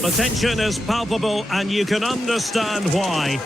The tension is palpable and you can understand why.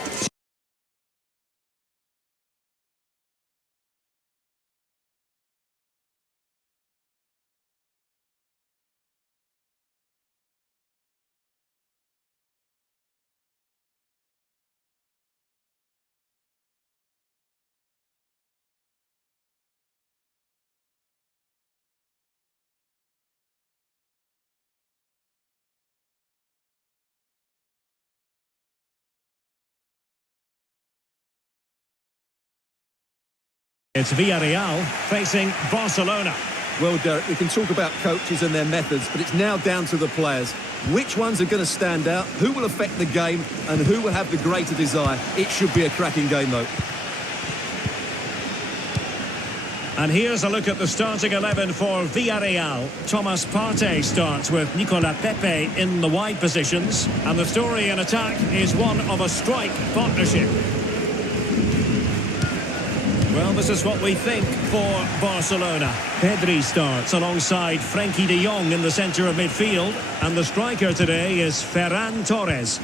It's Villareal facing Barcelona. Well, Derek, we can talk about coaches and their methods, but it's now down to the players. Which ones are going to stand out, who will affect the game, and who will have the greater desire? It should be a cracking game, though. And here's a look at the starting 11 for Villareal. Thomas Partey starts with Nicolas Pepe in the wide positions. And the story in attack is one of a strike partnership. Well, this is what we think for Barcelona. Pedri starts alongside Frenkie de Jong in the centre of midfield. And the striker today is Ferran Torres.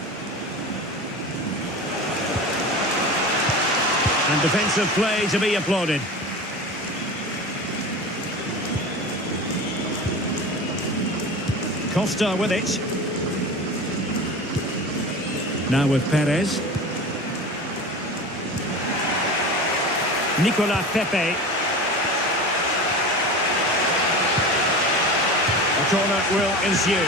And defensive play to be applauded. Costa with it. Now with Perez. Nicolas Pepe. A corner will ensue.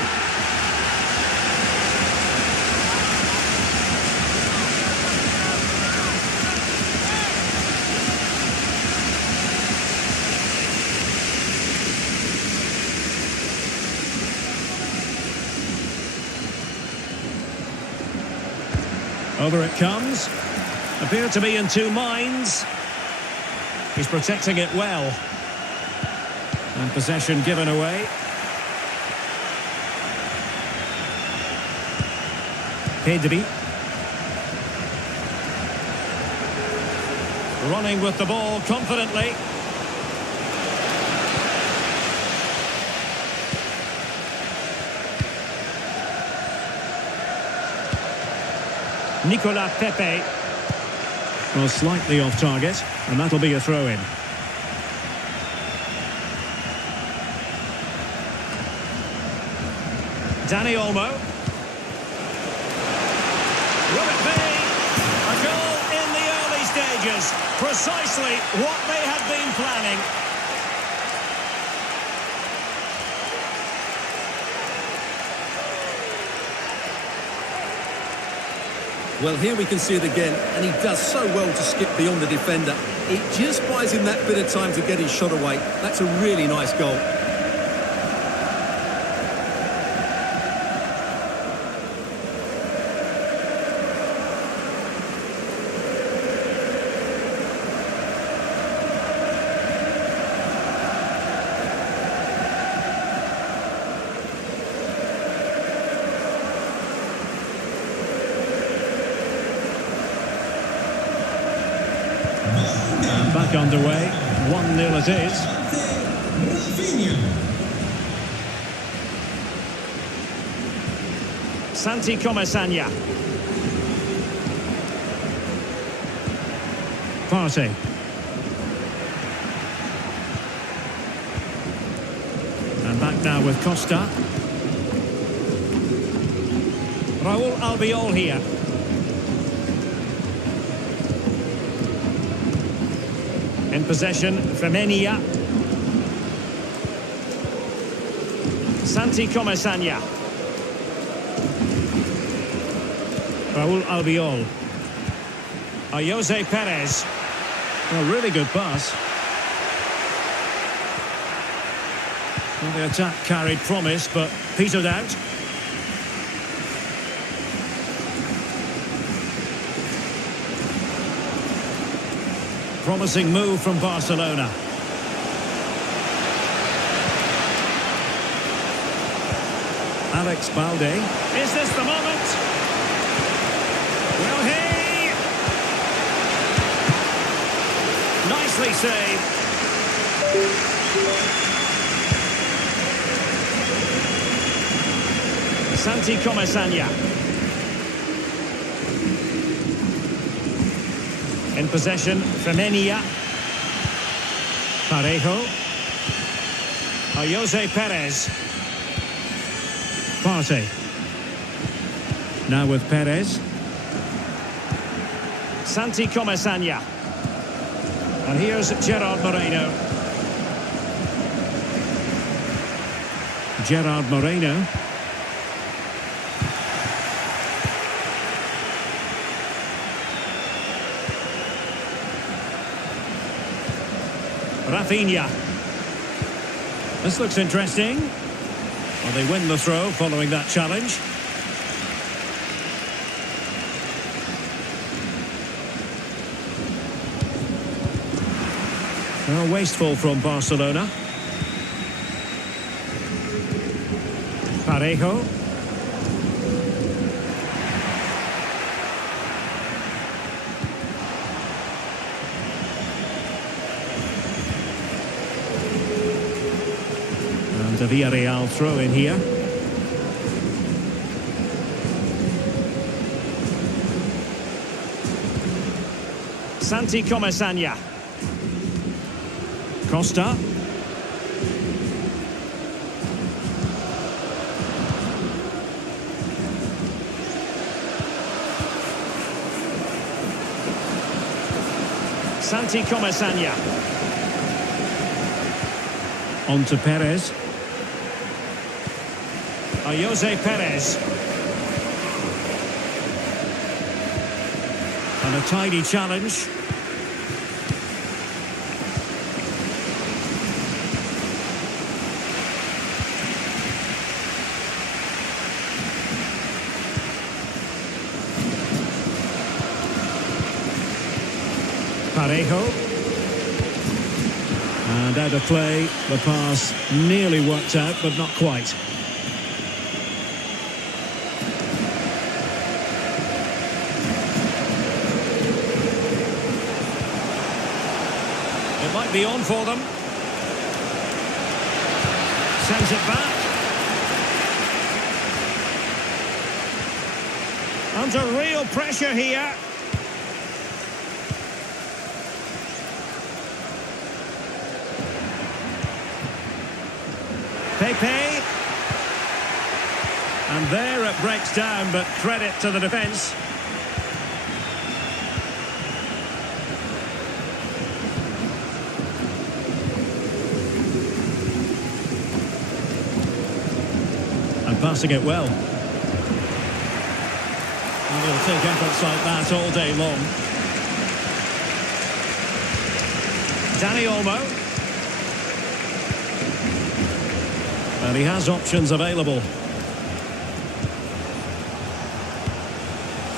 Over it comes. Appear to be in two minds. He's protecting it well. And possession given away. Pedri. Running with the ball confidently. Nicolas Pepe. Well, slightly off target, and that'll be a throw-in. Dani Olmo. Will it be a goal in the early stages? Precisely what they had been planning. Well, here we can see it again, and he does so well to skip beyond the defender. It just buys him that bit of time to get his shot away. That's a really nice goal. Back underway, 1-0 it is. Santi Comesaña. Partey. And back now with Costa. Raúl Albiol here. In possession, Femenia. Santi Comesaña. Raúl Albiol. Jose Perez. A really good pass. Well, the attack carried promise, but petered out. Promising move from Barcelona. Alex Balde. Is this the moment? Will he? Nicely saved. Santi Comasagna. In possession, Femenia. Parejo. Jose Perez. Partey. Now with Perez. Santi Comasagna. And here's Gerard Moreno. Gerard Moreno. Rafinha. This looks interesting. Well, they win the throw following that challenge. Well, wasteful from Barcelona. Parejo. And a Villareal throw in here. Santi Comasagna. Costa. Santi Comasagna. On to Perez. Jose Perez. And a tidy challenge. Parejo. And out of play, the pass nearly worked out, but not quite. It might be on for them. Sends it back. Under real pressure here. Pepe. And there it breaks down, but credit to the defence. And passing it well. And he'll take efforts like that all day long. Dani Olmo. And he has options available.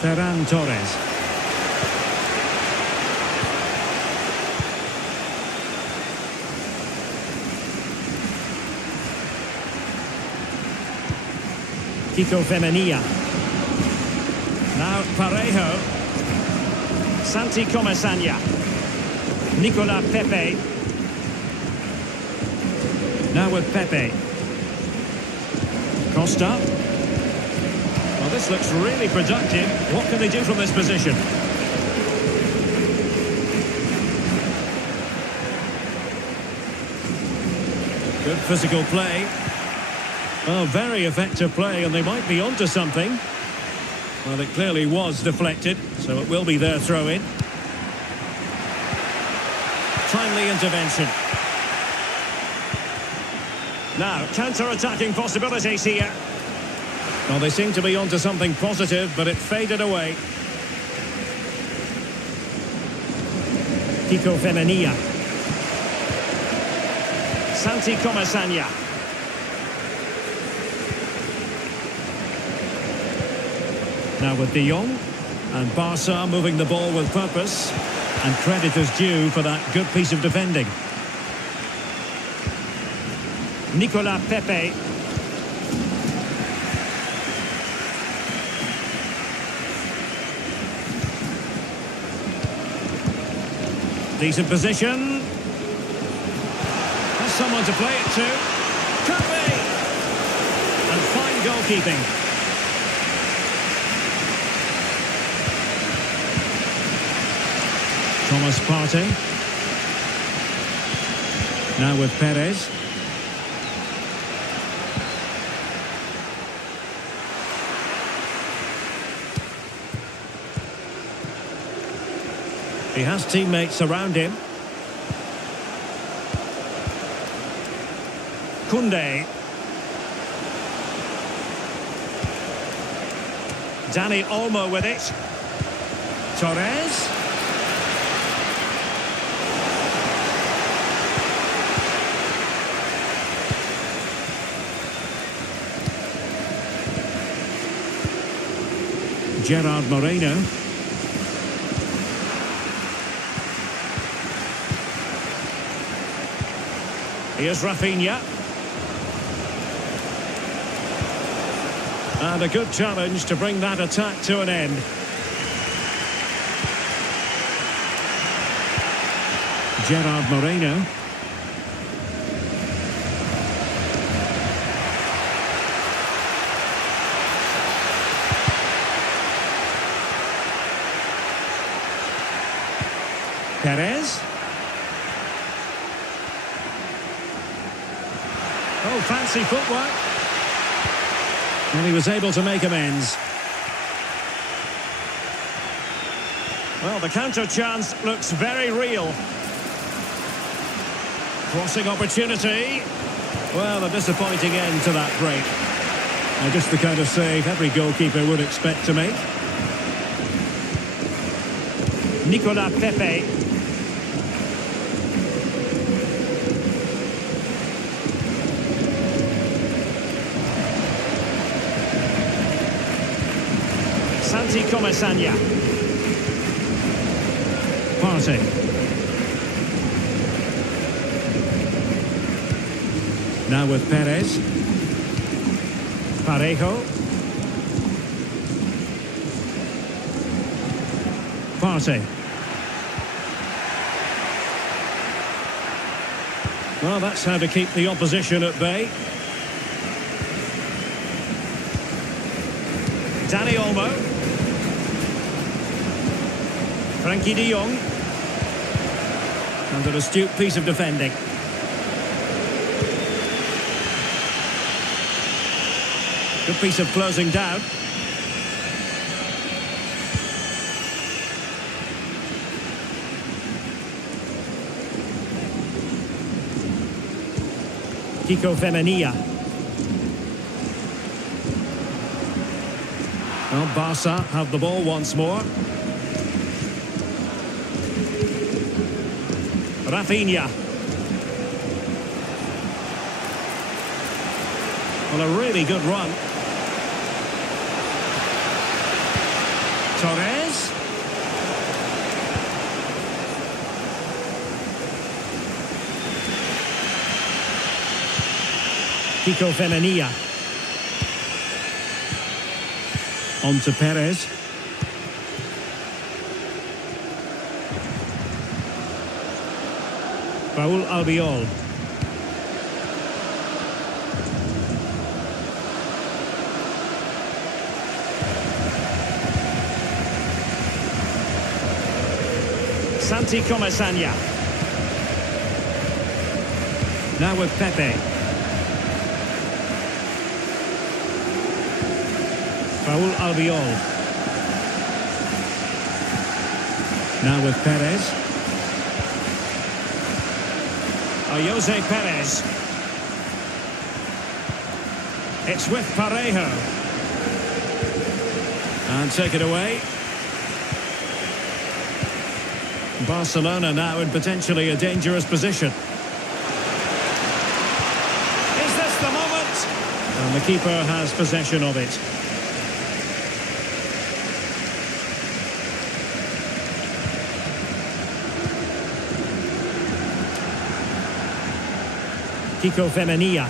Ferran Torres. Kiko Femenia. Now Parejo. Santi Comasagna. Nicolas Pepe. Now with Pepe. Costa. Well, this looks really productive. What can they do from this position? Good physical play. Oh, very effective play, and they might be onto something. Well, it clearly was deflected, so it will be their throw-in. Timely intervention. Now, counter-attacking possibilities here. Well, they seem to be onto something positive, but it faded away. Kiko Femenia. Santi Comasagna. Now with De Jong. And Barca moving the ball with purpose. And credit is due for that good piece of defending. Nicolas Pepe. Decent position. Has someone to play it to. Could be. And fine goalkeeping. Thomas Partey. Now with Perez. He has teammates around him. Koundé. Dani Olmo with it. Torres. Gerard Moreno. Here's Rafinha. And a good challenge to bring that attack to an end. Gerard Moreno. Perez. Oh, fancy footwork. And he was able to make amends. Well, the counter chance looks very real. Crossing opportunity. Well, a disappointing end to that break. And just the kind of save every goalkeeper would expect to make. Nicolas Pepe. Santi Comesaña. Partey. Now with Perez. Parejo. Partey. Well, that's how to keep the opposition at bay. Dani Olmo. Frankie de Jong. And an astute piece of defending. Good piece of closing down. Kiko Femenia. Well, Barca have the ball once more. Rafinha. Well, a really good run. Torres. Kiko Femenia. On to Perez. Raúl Albiol. Santi Comesaña. Now with Pepe. Raúl Albiol. Now with Perez. Jose Perez. It's with Parejo. And take it away. Barcelona now in potentially a dangerous position. Is this the moment? And the keeper has possession of it. Kiko Femenia.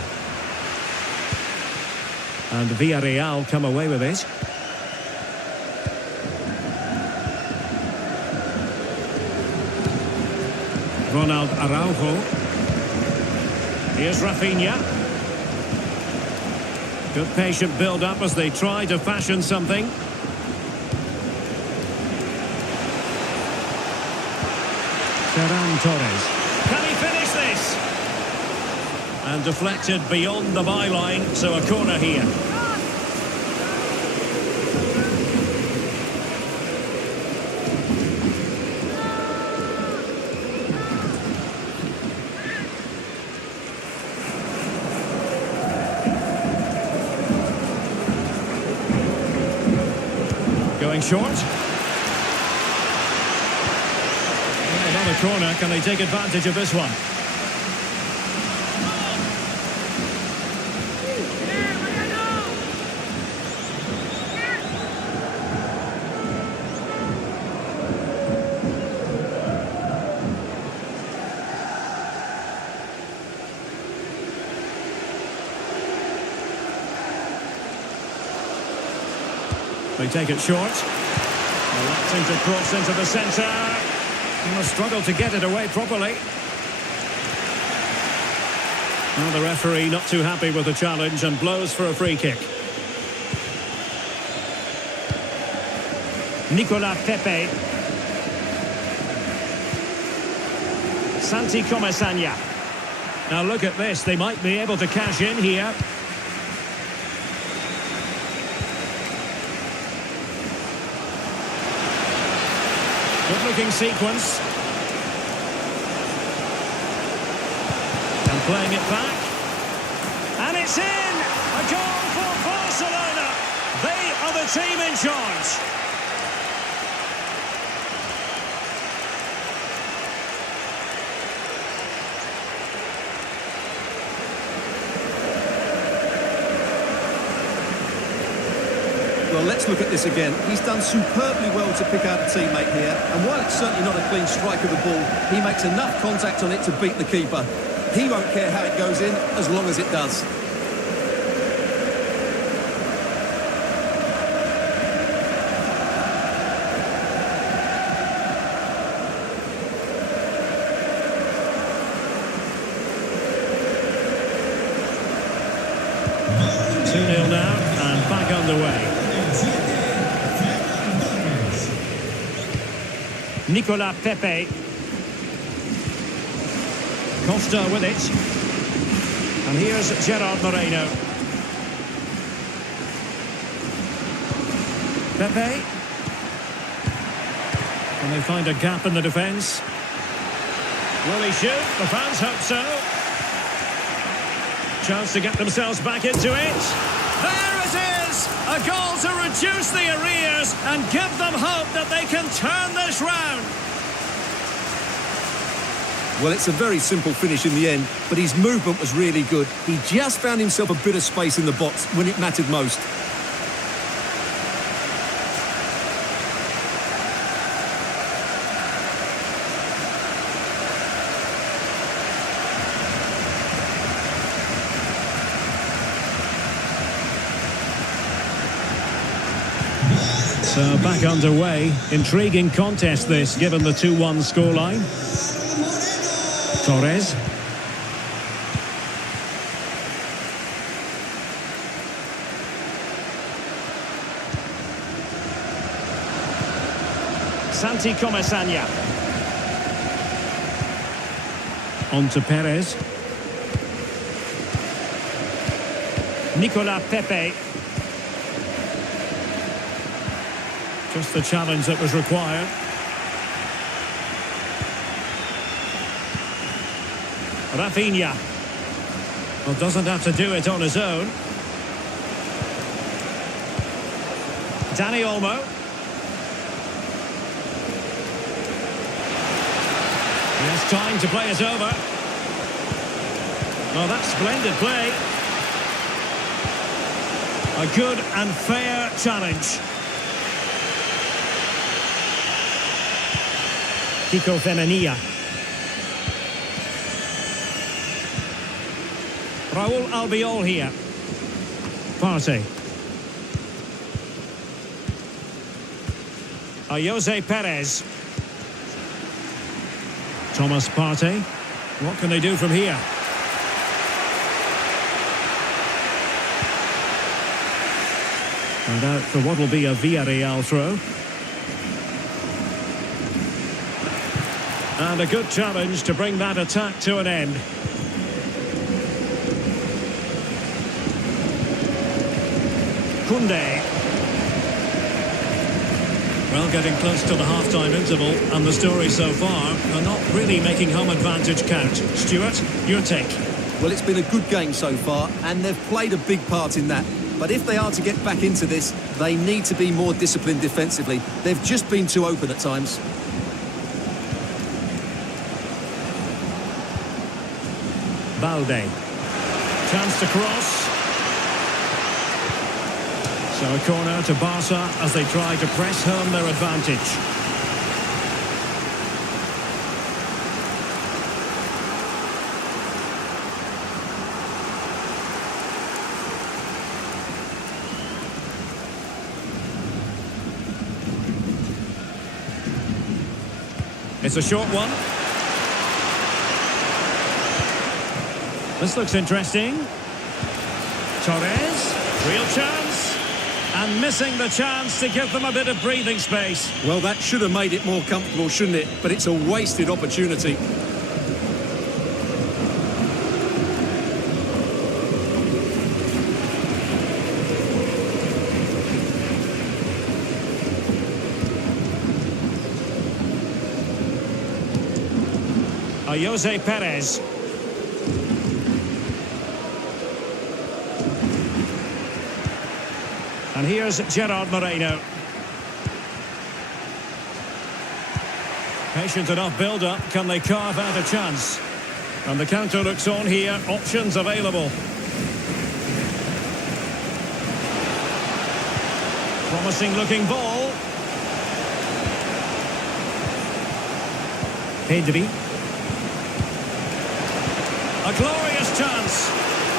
And Villareal come away with it. Ronald Araujo. Here's Rafinha. Good patient build-up as they try to fashion something. Ferran Torres. Can he finish this? And deflected beyond the byline, so a corner here. Going short. Another corner. Can they take advantage of this one? They take it short. Electing to cross into the centre. He must struggle to get it away properly. Well, the referee not too happy with the challenge and blows for a free kick. Nicolas Pepe. Santi Comasagna. Now look at this. They might be able to cash in here. Good-looking sequence. And playing it back. And it's in! A goal for Barcelona! They are the team in charge. Well, let's look at this again. He's done superbly well to pick out a teammate here, and while it's certainly not a clean strike of the ball, he makes enough contact on it to beat the keeper. He won't care how it goes in, as long as it does. Now, and back underway. Nicolas Pepe. Costa with it. And here's Gerard Moreno. Pepe. Can they find a gap in the defence? Will he shoot? The fans hope so. Chance to get themselves back into it. There it is! A goal to reduce the arrears and give them hope that they can turn this round. Well, it's a very simple finish in the end, but his movement was really good. He just found himself a bit of space in the box when it mattered most. So back underway. Intriguing contest this, given the 2-1 scoreline. Torres. Santi Comasagna. On to Perez. Nicolas Pepe. Just the challenge that was required. Rafinha. Well, doesn't have to do it on his own. Dani Olmo. He has time to play it over. Well, that's splendid play. A good and fair challenge. Kiko Femenia. Raul Albiol here. Partey. Jose Perez. Thomas Partey. What can they do from here? And out for what will be a Villareal throw. And a good challenge to bring that attack to an end. Koundé. Well, getting close to the half-time interval, and the story so far, they're not really making home advantage count. Stuart, your take? Well, it's been a good game so far, and they've played a big part in that. But if they are to get back into this, they need to be more disciplined defensively. They've just been too open at times. Balde. Chance to cross. So a corner to Barca as they try to press home their advantage. It's a short one. This looks interesting. Torres, real chance. And missing the chance to give them a bit of breathing space. Well, that should have made it more comfortable, shouldn't it? But it's a wasted opportunity. Jose Perez. And here's Gerard Moreno. Patient enough build-up. Can they carve out a chance? And the counter looks on here. Options available. Promising looking ball. Pedri. A glorious chance.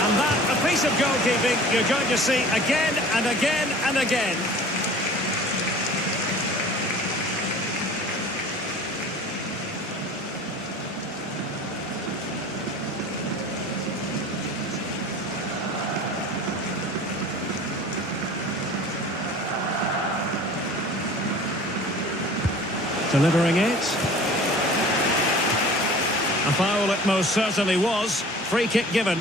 And that, a piece of goalkeeping you're going to see again and again and again. Delivering it. A foul it most certainly was. Free kick given.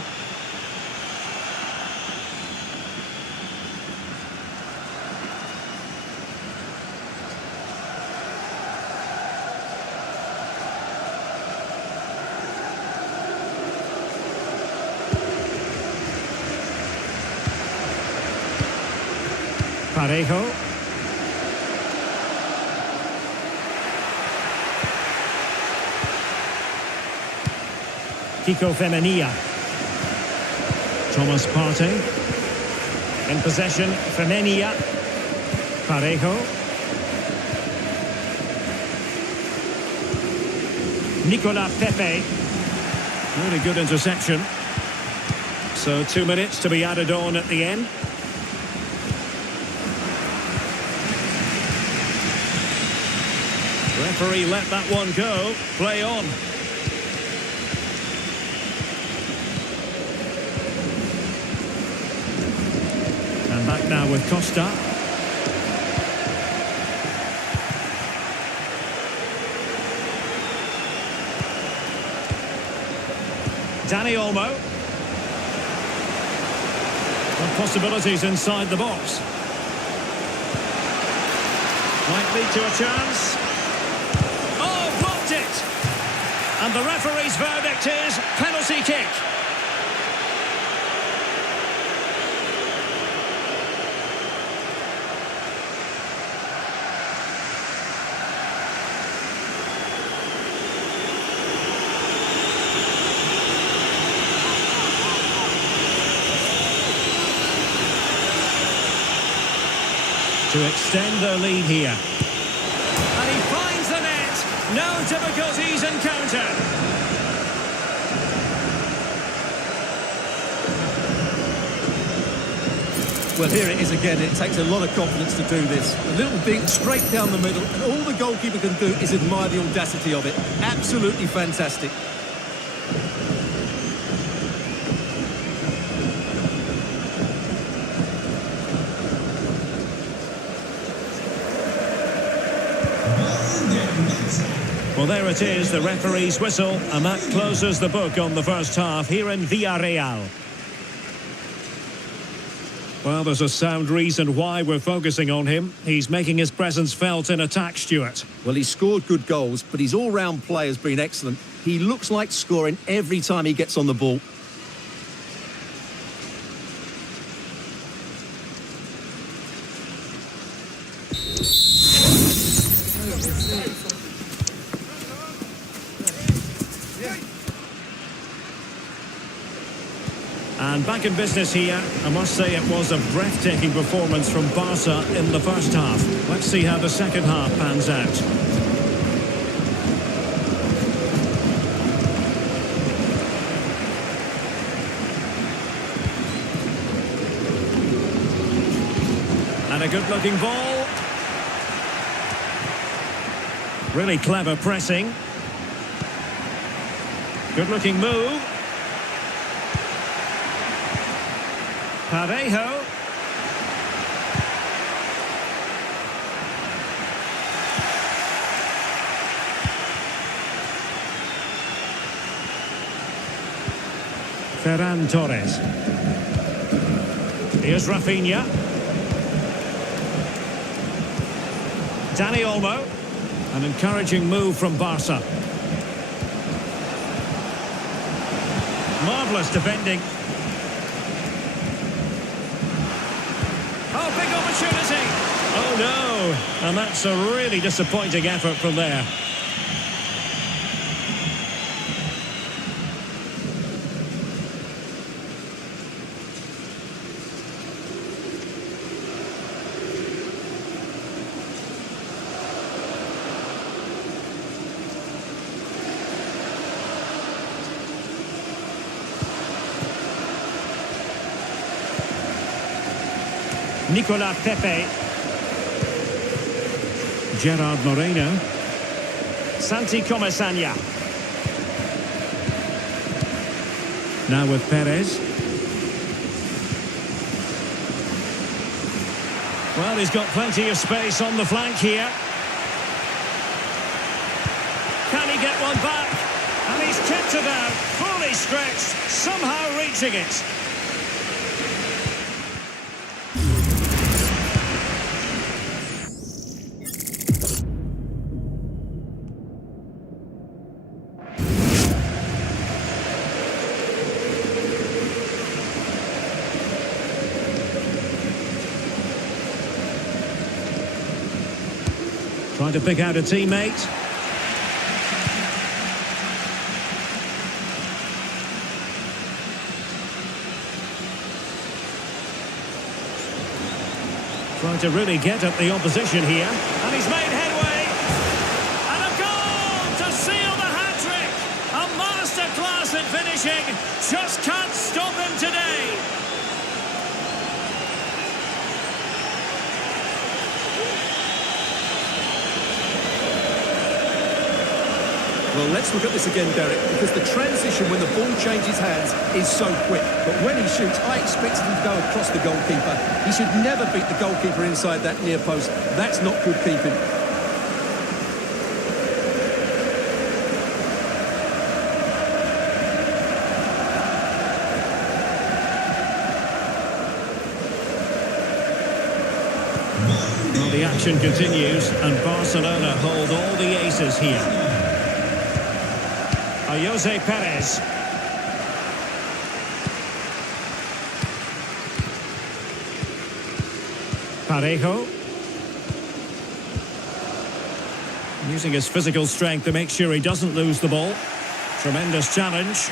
Parejo. Kiko Femenia. Thomas Partey. In possession, Femenia. Parejo. Nicolas Pepe. Really good interception. So 2 minutes to be added on at the end. Referee let that one go. Play on. And back now with Costa. Dani Olmo. And possibilities inside the box. Might lead to a chance. Oh, blocked it! And the referee's verdict is penalty kick. To extend their lead here. And he finds the net. No difficulties encountered. Well, here it is again. It takes a lot of confidence to do this. A little beat straight down the middle, and all the goalkeeper can do is admire the audacity of it. Absolutely fantastic. Well, there it is, the referee's whistle, and that closes the book on the first half here in Villareal. Well, there's a sound reason why we're focusing on him. He's making his presence felt in attack, Stuart. Well, he's scored good goals, but his all-round play has been excellent. He looks like scoring every time he gets on the ball. And back in business here. I must say it was a breathtaking performance from Barca in the first half. Let's see how the second half pans out. And a good-looking ball. Really clever pressing. Good-looking move. Parejo. Ferran Torres. Here's Rafinha. Dani Olmo. An encouraging move from Barca. Marvellous defending. Oh, big opportunity. Oh, no. And that's a really disappointing effort from there. Nicolas Pepe. Gerard Moreno. Santi Comesaña. Now with Perez. Well, he's got plenty of space on the flank here. Can he get one back? And he's kept it out, fully stretched, somehow reaching it. Trying to pick out a teammate. Trying to really get at the opposition here. And he's made headway. And a goal to seal the hat-trick. A masterclass in finishing. Just can't stop him today. Well, let's look at this again, Derek, because the transition when the ball changes hands is so quick. But when he shoots, I expected him to go across the goalkeeper. He should never beat the goalkeeper inside that near post. That's not good keeping. Well, the action continues, and Barcelona hold all the aces here. Jose Perez. Parejo. Using his physical strength to make sure he doesn't lose the ball. Tremendous challenge.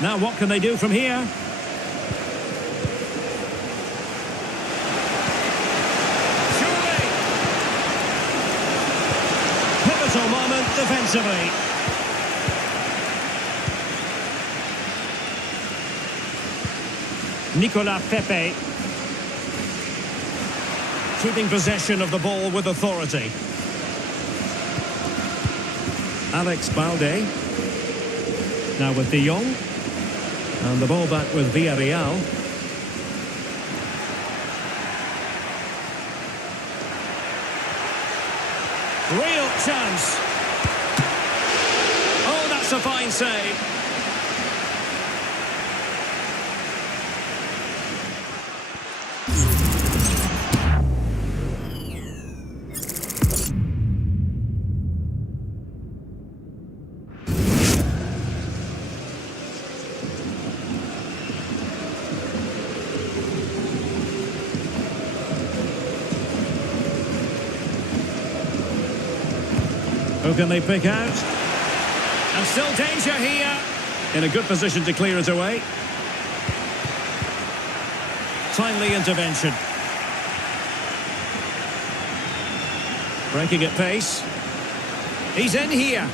Now what can they do from here? Moment defensively. Nicolas Pepe keeping possession of the ball with authority. Alex Balde. Now with De Jong. And the ball back with Villareal. Real chance. Oh, that's a fine save. Who can they pick out? And still danger here. In a good position to clear it away. Timely intervention. Breaking at pace. He's in here.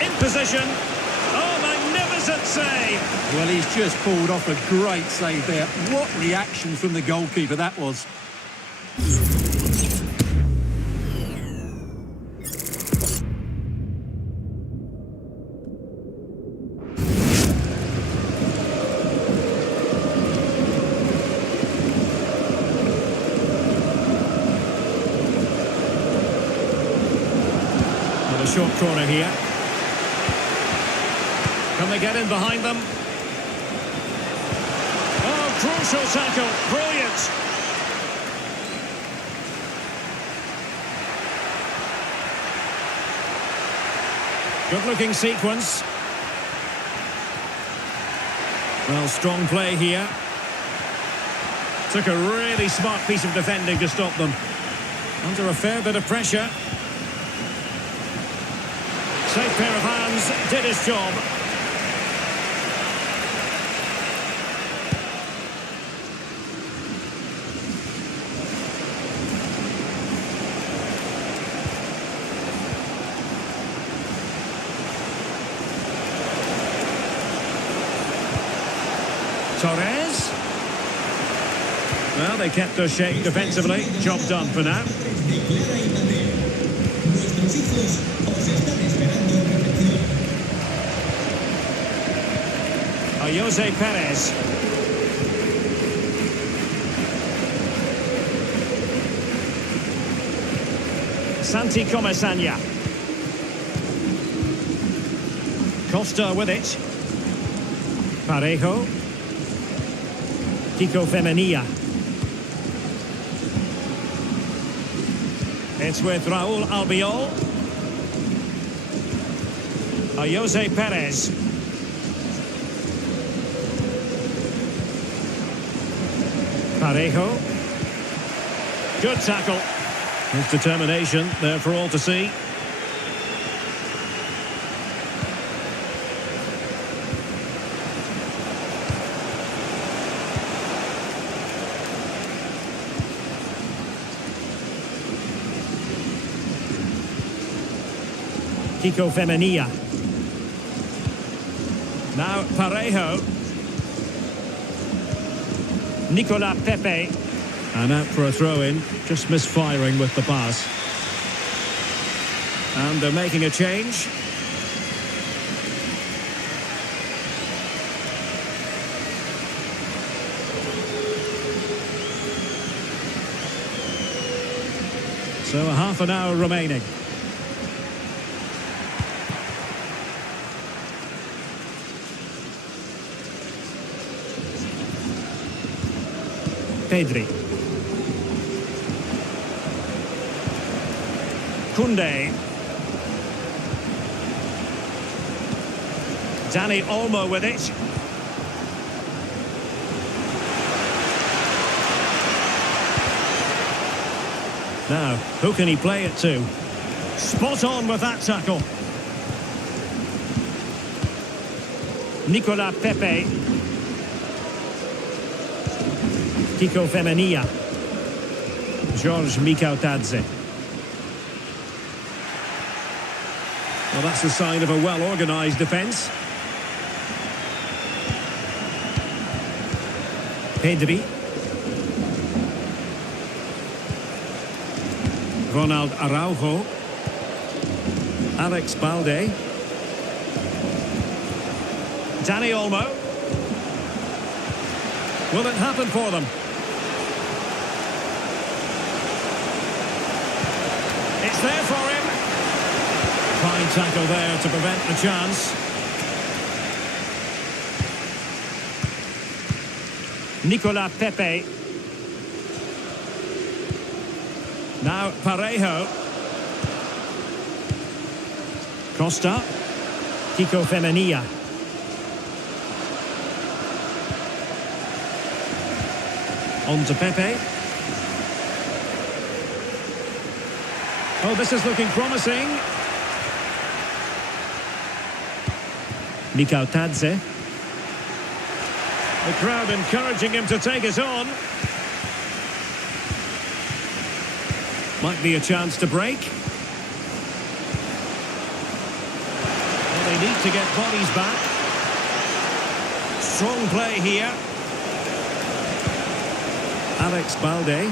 In position. Oh, magnificent save. Well, he's just pulled off a great save there. What reaction from the goalkeeper that was. A short corner here. Can they get in behind them? Oh, crucial tackle. Brilliant. Good-looking sequence. Well, strong play here. Took a really smart piece of defending to stop them. Under a fair bit of pressure. Safe pair of hands, did his job. Torres. Well, they kept their shape defensively. Job done for now. Jose Perez. Santi Comesaña. Costa with it. Parejo. Kiko Femenia. It's with Raúl Albiol. Jose Perez. Parejo. Good tackle. His determination there for all to see. Kiko Femenia. Now Parejo. Nicolas Pepe. And out for a throw-in, just misfiring with the pass. And they're making a change. So a half an hour remaining. Pedri. Koundé. Dani Olmo with it. Now, who can he play it to? Spot on with that tackle. Nicolas Pepe. Kiko Femenia. George Mikautadze. Well, that's a sign of a well-organised defence. Pedri. Ronald Araujo. Alex Balde. Dani Olmo. Will it happen for them? there for him. Fine tackle there to prevent the chance. Nicolas Pepe. Now Parejo. Costa. Kiko Femenia. On to Pepe. Oh, this is looking promising. Mikal Tadze. The crowd encouraging him to take it on. Might be a chance to break. Well, they need to get bodies back. Strong play here. Alex Balde.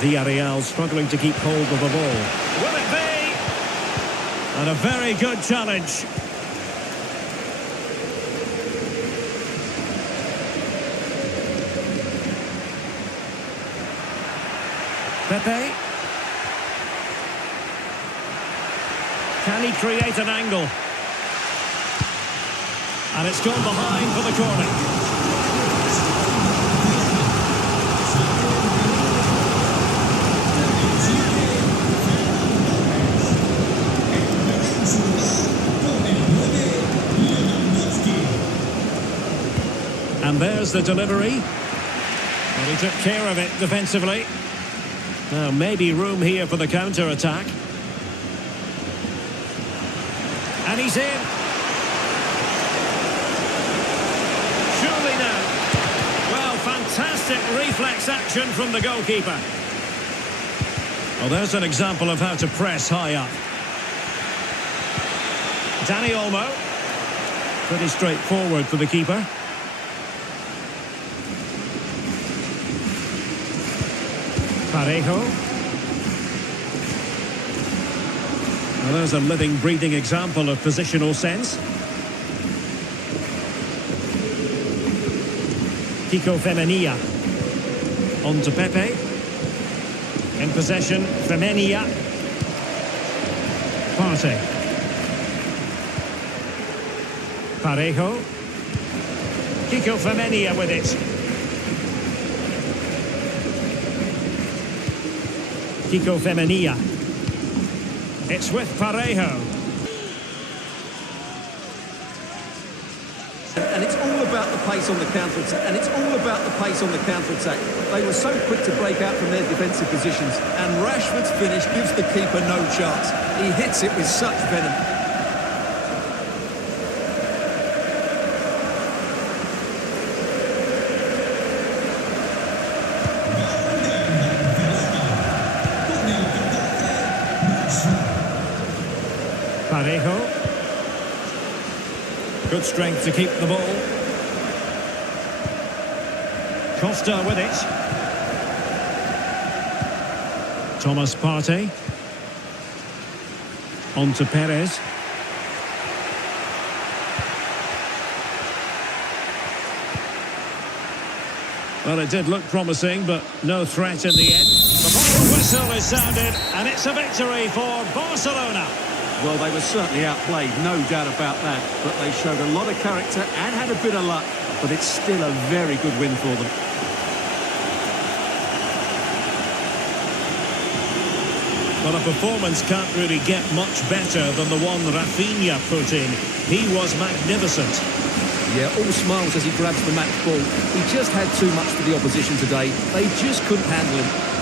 Villareal struggling to keep hold of the ball. Will it be? And a very good challenge. Pepe. Can he create an angle? And it's gone behind for the corner. And there's the delivery. Well, he took care of it defensively. Now, maybe room here for the counter-attack. And he's in. Surely now. Well, fantastic reflex action from the goalkeeper. Well, there's an example of how to press high up. Dani Olmo. Pretty straightforward for the keeper. Parejo. Well, there's a living, breathing example of positional sense. Kiko Femenia. On to Pepe. In possession, Femenia. Partey. Parejo. Kiko Femenia with it. Kiko Femenia. It's with Parejo. And it's all about the pace on the counter-attack. They were so quick to break out from their defensive positions. And Rashford's finish gives the keeper no chance. He hits it with such venom. Parejo. Good strength to keep the ball. Costa with it. Thomas Partey. On to Perez. Well, it did look promising, but no threat in the end. The final whistle is sounded, and it's a victory for Barcelona. Well, they were certainly outplayed, no doubt about that. But they showed a lot of character and had a bit of luck. But it's still a very good win for them. Well, a performance can't really get much better than the one Rafinha put in. He was magnificent. Yeah, all smiles as he grabs the match ball. He just had too much for the opposition today. They just couldn't handle him.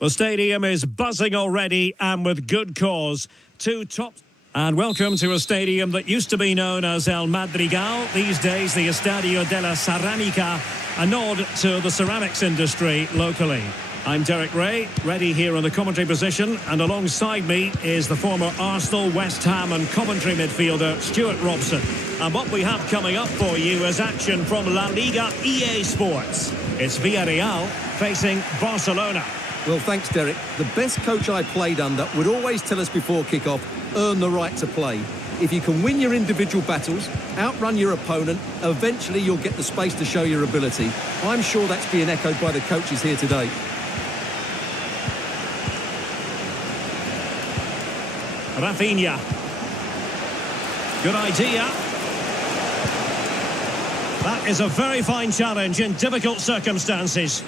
The stadium is buzzing already, and with good cause. Two top... And welcome to a stadium that used to be known as El Madrigal, these days the Estadio de la Ceramica, a nod to the ceramics industry locally. I'm Derek Ray, ready here in the commentary position, and alongside me is the former Arsenal, West Ham and Coventry midfielder Stuart Robson. And what we have coming up for you is action from La Liga EA Sports. It's Villareal facing Barcelona. Well, thanks, Derek. The best coach I played under would always tell us before kick-off, earn the right to play. If you can win your individual battles, outrun your opponent, eventually you'll get the space to show your ability. I'm sure that's being echoed by the coaches here today. Rafinha. Good idea. That is a very fine challenge in difficult circumstances.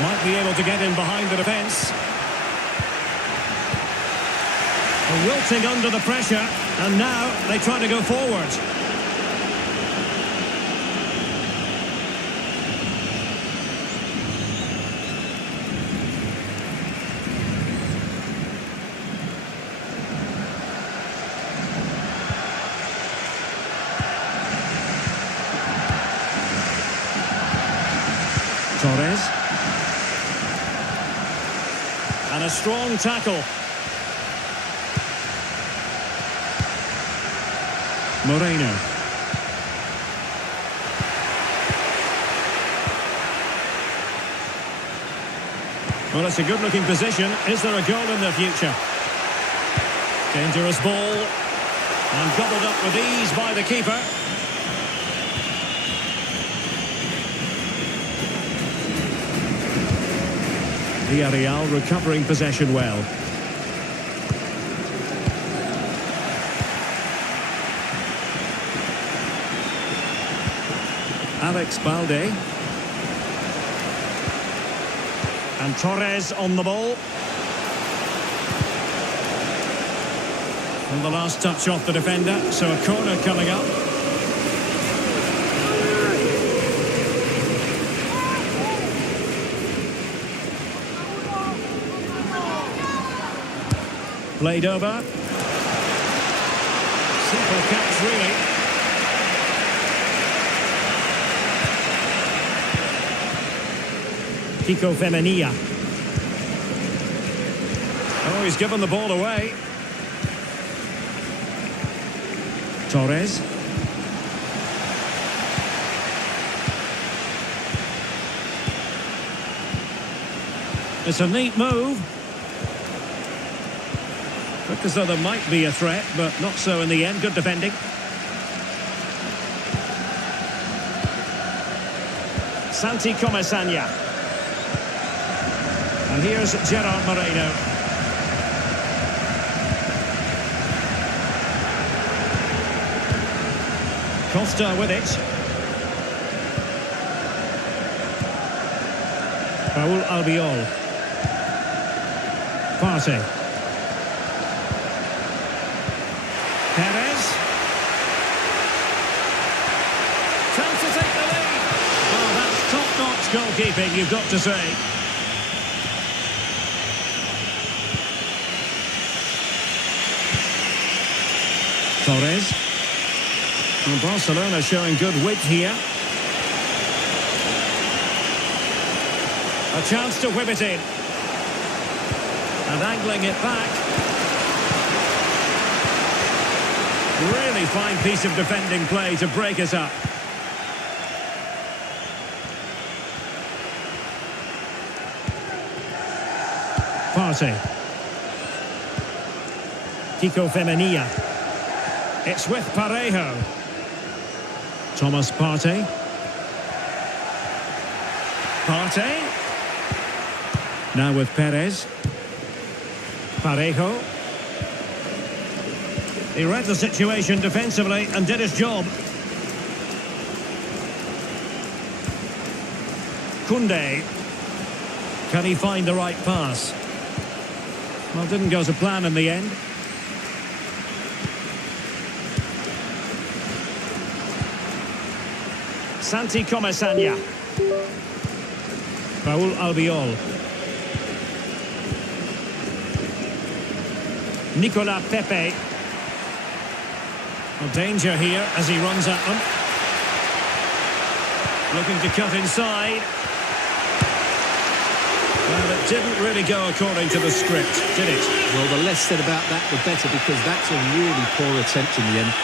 Might be able to get in behind the defence. Wilting under the pressure, and now they try to go forward. Torres. And a strong tackle. Moreno. Well, it's a good-looking position. Is there a goal in the future? Dangerous ball. And gobbled up with ease by the keeper. Villareal recovering possession well. Alex Balde. And Torres on the ball. And the last touch off the defender, so a corner coming up. Played over. Simple catch, really. Kiko Femenia. Oh, he's given the ball away. Torres. It's a neat move. Looked as though there might be a threat, but not so in the end. Good defending. Santi Comesaña. And here's Gerard Moreno. Costa with it. Raúl Albiol. Partey. Perez. Chance to take the lead. Oh, that's top-notch goalkeeping, you've got to say. Torres. And Barcelona showing good width here. A chance to whip it in. And angling it back. Really fine piece of defending play to break it up. Partey. Kiko Femenia. It's with Parejo. Thomas Partey. Partey. Now with Perez. Parejo. He read the situation defensively and did his job. Koundé. Can he find the right pass? Well, didn't go to plan in the end. Santi Comesaña. Raúl Albiol. Nicolas Pepe. Well, danger here as he runs at them. Looking to cut inside. Well, it didn't really go according to the script, did it? Well, the less said about that, the better, because that's a really poor attempt in the end.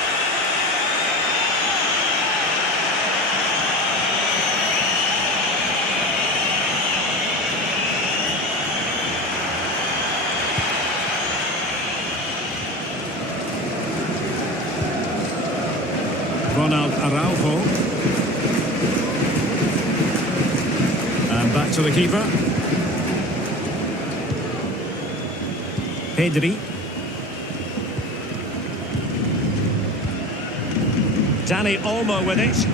Ronald Araujo. And back to the keeper. Pedri. Dani Olmo with it.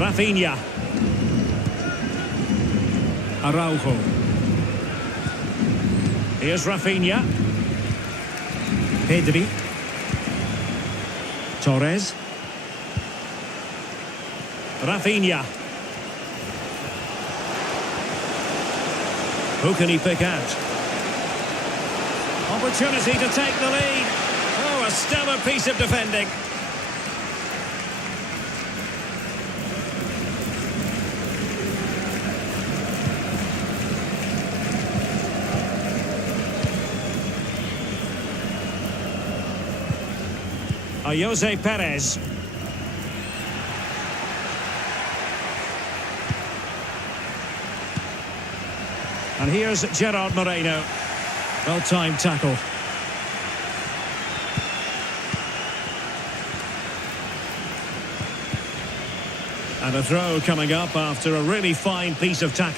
Rafinha. Araujo. Here's Rafinha. Pedri. Torres. Rafinha. Who can he pick out? Opportunity to take the lead. Oh, a stellar piece of defending. Jose Perez. And here's Gerard Moreno. Well-timed tackle. And a throw coming up after a really fine piece of tackling.